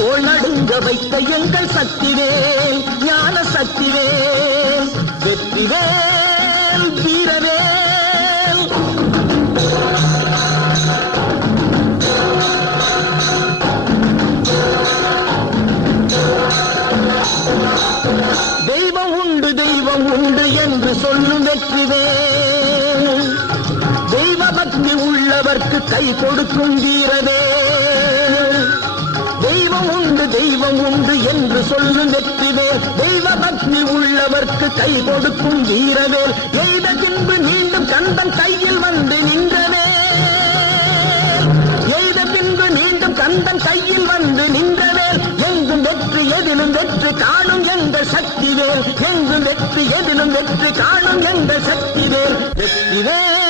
தோள் நடுங்க வைத்த எங்கள் சக்திவேல் ஞான சக்திவேல் வெற்றிவேல் வீரவேல். தெய்வம் உண்டு என்று சொல்லும் வெற்றிவேல் தெய்வ பக்தி உள்ளவர்க்கு கை கொடுக்கும் வீரவேல். தெய்வம் உண்டு என்று சொல்லும் வெற்றிவேல் தெய்வ பக்தி உள்ளவர்க்கு கை கொடுக்கும் வீரவேல். எய்த பின்பு மீண்டும் கந்தன் கையில் வந்து நின்றவேல். எய்த பின்பு மீண்டும் கந்தன் கையில் வந்து நின்றவேல். எங்கும் வெற்றி எதிலும் வெற்றி காணும் எங்கள் சக்திவேல். எங்கும் வெற்றி எதிலும் வெற்றி காணும் எங்கள் சக்திவேல். வெற்றிவேல்